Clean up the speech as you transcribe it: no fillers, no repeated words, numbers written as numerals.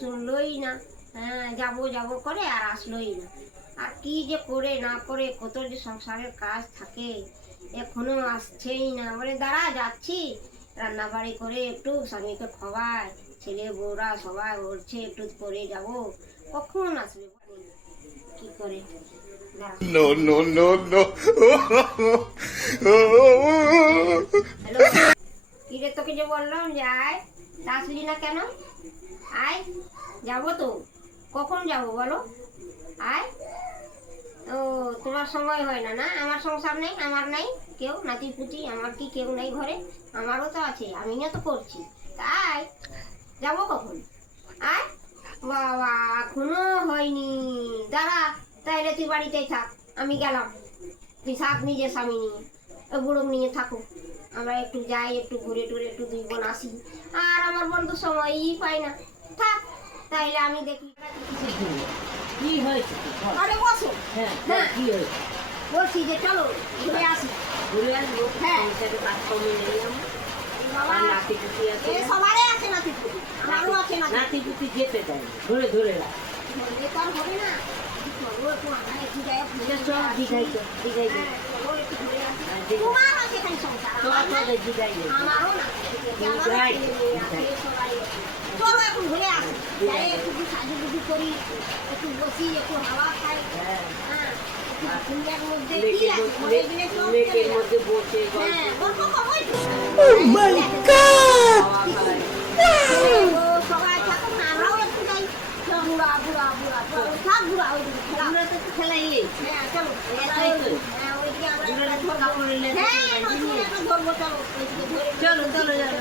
শুনলই না। হ্যাঁ, যাবো যাবো করে আর আসলোই না। আর কি যে করে না করে, কত যে সংসারের কাজ থাকে, এখনো আসছেই না। বলে দাঁড়া যাচ্ছি, রান্না বাড়ি করে একটু স্বামীকে খাওয়ায়, ছেলে বউরা সবাই বলছে একটু পরে যাব। কখন আসবে কি করে? No, no, no, no. Hello, কি রে, তোকে যে বললাম যে আয়, তা আসলি না কেন? আয়, যাবো তো। কখন যাবো বলো? আয়। ও, তোমার সময় হয় না না? আমার সংসার নেই, আমার নাই কেউ, নাতি পুতি আমার কি কেউ নেই ঘরে? আমারও তো আছে, আমিও তো করছি। তাই যাবো কখন? আয়। বাবা, এখনো হয়নি। দাঁড়া, তাইলে তুই বাড়িতেই থাক, আমি গেলাম। তুই থাক নিজের স্বামী নিয়ে, ও বুড়ো নিয়ে থাকো। আমরা একটু যাই, একটু ঘুরে টুরে একটু দুই বোন আসি। আর আমার বন্ধু সময়ই পাই না। থাক, তাইলে আমি দেখি। কি হয়েছে? আরে বসো। হ্যাঁ, হ্যাঁ, কি হয়েছে? বলছি যে চলো ঘুরে আসি। ঘুরে আসবো। হ্যাঁ। সংসারে কাজকর্ম নেই আমার। বাবা, আর নাতিপুতি আছে। এ সবারই আছে নাতিপুতি, আমারও আছে নাতিপুতি। নাতিপুতি যেতে দেয় না। ধরে ধরে রাখ। ধরলে তো আর হবে না। চলো একটু আমরা একটু যাই ঘুরে চল দীঘায় চল, দীঘায় যাই। হ্যাঁ, চলো একটু ঘুরে আসি। হ্যাঁ, দীঘা। তোমার আছে খালি সংসার, চল আমার নাই। তোদের দীঘায় যাই। আমারও না। আমারও যাই। ছেলে মেয়ে আছে, সবাই আছে। চলো এখন ঘুরে আসি। যাই একটু সাজুগুজু করি, একটু বসি, একটু হাওয়া খাই। হ্যাঁ। হ্যাঁ, একটু দুনিয়ার মধ্যে কি লেকের আছে? মধ্যে- ঘরে গেলে তো লেকের মধ্যে বসে হ্যাঁ, গল্প করবোই তো। Oh my God! খাওয়া খাওয়াই। ও সবাই থাকুক না, আমরাও একটু যাই। চল, বুড়া বুড়া বুড়া বুড়া, সব বুড়া ওইদিকে খেলা। আমরা তো খেলাই এসেছি। হ্যাঁ, চলো। এটাই তো। হ্যাঁ, ওইদিকে আমরা আমরা তো কাপড় এনে হ্যাঁ, নতুন একটা ধরবো, চলো ওইদিকে ধরে চলো চলো চলো